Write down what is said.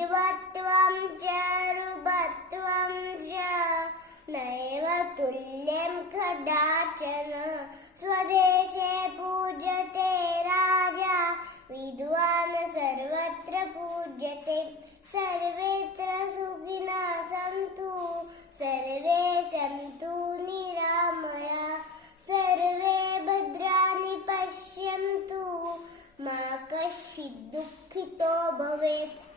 विद्वत्त्वं च रूपत्वं च नैव तुल्यं कदाचन स्वदेशे पूज्यते राजा विद्वान् सर्वत्र पूज्यते सर्वेत्र सुखिनः सन्तु सर्वे सन्तु निरामया सर्वे भद्राणि पश्यन्तु मा कश्चित् दुःखितो भवेत्।